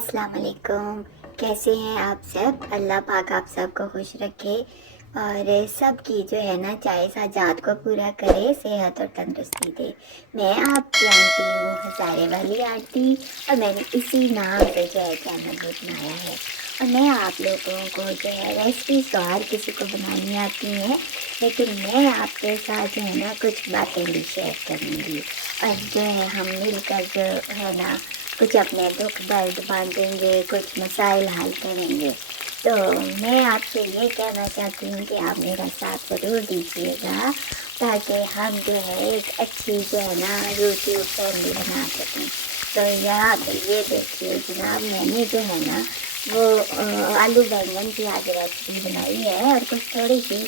अस्सलाम वालेकुम। कैसे हैं आप सब? अल्लाह पाक आप सबको खुश रखे और सबकी जो है ना चाहे साजात को पूरा करे, सेहत और तंदुरुस्ती दे। मैं आप जानती हूँ हज़ारे वाली आंटी और मैंने इसी नाम से जो है चैनल भी बनाया है और मैं आप लोगों को जो है रेसिपीज़ तो हर किसी को बनानी आती हैं, लेकिन मैं आपके साथ जो है ना कुछ बातें भी शेयर करूँगी और जो है हम मिलकर जो है ना कुछ अपने दुख दर्द बांटेंगे, कुछ मसाइल हल करेंगे। तो मैं आपसे ये कहना चाहती हूँ कि आप मेरा साथ ज़रूर दीजिएगा ताकि हम जो है एक अच्छी जो है ना यूट्यूब फैमिली बना सकें। तो यहाँ पे ये देखिए जनाब, मैंने जो है ना वो आलू बैंगन की आज रेसिपी बनाई है और कुछ थोड़ी सी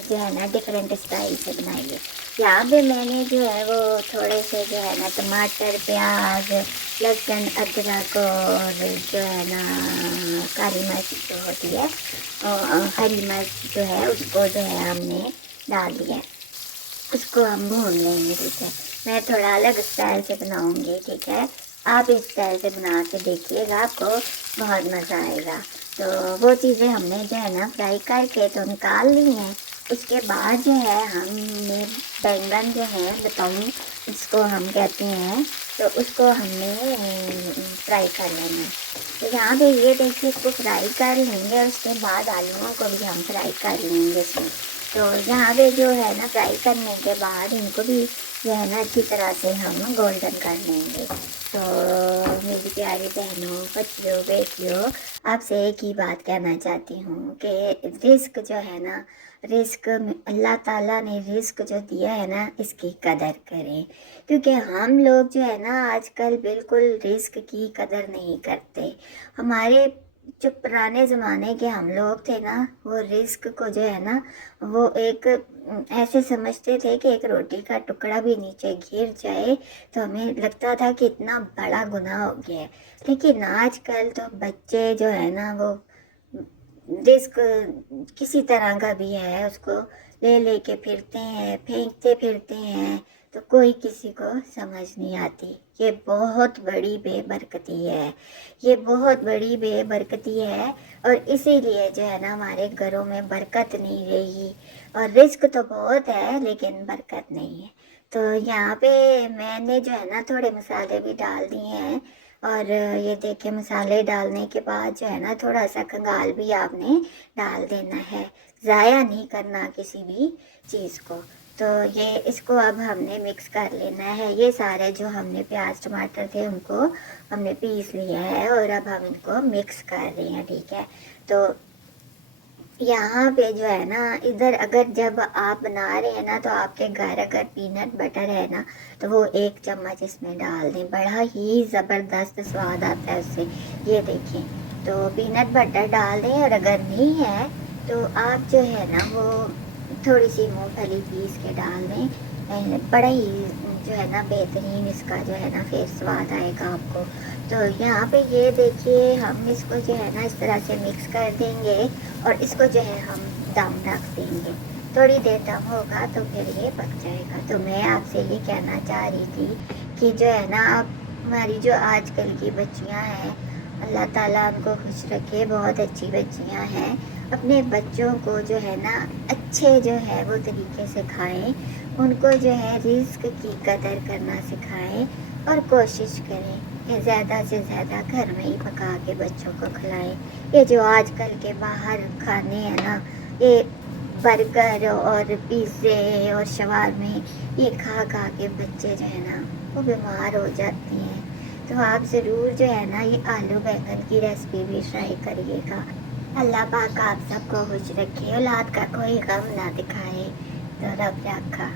जो है ना डिफरेंट स्टाइल से बनाई है। यहाँ पे मैंने जो है वो थोड़े से जो है ना टमाटर, प्याज, लहसुन, अदरक और जो है ना काली मिर्च जो होती है हरी मिर्च जो है उसको जो है हमने डाल दिया है। उसको हम भून लेंगे, ठीक है। मैं थोड़ा अलग स्टाइल से बनाऊंगी, ठीक है। आप इस स्टाइल से बना के देखिएगा, आपको बहुत मज़ा आएगा। तो वो चीज़ें हमने जो है ना फ्राई करके तो निकाल ली हैं। उसके बाद जो है हमने बैंगन जो है बताऊँ इसको हम कहते हैं, तो उसको हमने फ्राई कर लेना है। तो यहाँ पे ये देखिए इसको फ्राई कर लेंगे और उसके बाद आलूओं को भी हम फ्राई कर लेंगे इसमें। तो यहाँ पे जो है ना फ्राई करने के बाद इनको भी जो है ना अच्छी तरह से हम गोल्डन कर लेंगे। तो मेरी प्यारी बहनों, बच्चियों, बेटियों, आपसे एक ही बात कहना चाहती हूँ कि रिस्क जो है ना, रिस्क अल्लाह ताला ने रिस्क जो दिया है ना इसकी कदर करें, क्योंकि हम लोग जो है ना आजकल बिल्कुल रिस्क की कदर नहीं करते। हमारे जो पुराने ज़माने के हम लोग थे ना, वो रिस्क को जो है ना वो एक ऐसे समझते थे कि एक रोटी का टुकड़ा भी नीचे गिर जाए तो हमें लगता था कि इतना बड़ा गुनाह हो गया है। लेकिन आजकल तो बच्चे जो है ना वो रिस्क किसी तरह का भी है उसको ले लेके फिरते हैं, फेंकते फिरते हैं, तो कोई किसी को समझ नहीं आती। ये बहुत बड़ी बेबरकती है, ये बहुत बड़ी बेबरकती है और इसीलिए जो है ना हमारे घरों में बरकत नहीं रही और रिस्क तो बहुत है लेकिन बरकत नहीं है। तो यहाँ पे मैंने जो है ना थोड़े मसाले भी डाल दिए हैं और ये देखिए मसाले डालने के बाद जो है ना थोड़ा सा कंगाल भी आपने डाल देना है, ज़ाया नहीं करना किसी भी चीज़ को। तो ये इसको अब हमने मिक्स कर लेना है। ये सारे जो हमने प्याज टमाटर थे उनको हमने पीस लिया है और अब हम इनको मिक्स कर रहे हैं, ठीक है। तो यहाँ पे जो है ना इधर अगर जब आप बना रहे हैं ना तो आपके घर अगर पीनट बटर है ना तो वो 1 चम्मच इसमें डाल दें, बड़ा ही ज़बरदस्त स्वाद आता है उससे। ये देखिए, तो पीनट बटर डाल दें और अगर नहीं है तो आप जो है ना वो थोड़ी सी मूंगफली पीस के डाल दें। बड़ा ही जो है ना बेहतरीन इसका जो है ना फिर स्वाद आएगा आपको। तो यहाँ पे ये देखिए हम इसको जो है ना इस तरह से मिक्स कर देंगे और इसको जो है हम दम रख देंगे। थोड़ी देर दम होगा तो फिर ये पक जाएगा। तो मैं आपसे ये कहना चाह रही थी कि जो है ना आप हमारी जो आजकल की बच्चियाँ हैं, अल्लाह ताला उनको खुश रखे, बहुत अच्छी बच्चियाँ हैं। अपने बच्चों को जो है ना अच्छे जो है वो तरीके से खाएं, उनको जो है रिस्क की कदर करना सिखाएं और कोशिश करें कि ज़्यादा से ज़्यादा घर में ही पका के बच्चों को खिलाएं। ये जो आजकल के बाहर खाने हैं ना, ये बर्गर और पिज़्ज़े और शवारमे, ये खा खा के बच्चे जो है ना वो बीमार हो जाते हैं। तो आप ज़रूर जो है ना ये आलू बैंगन की रेसिपी भी ट्राई करिएगा। अल्लाह पाक आप सबको खुश रखे, औलाद का कोई गम ना दिखाए। तो रब रखा।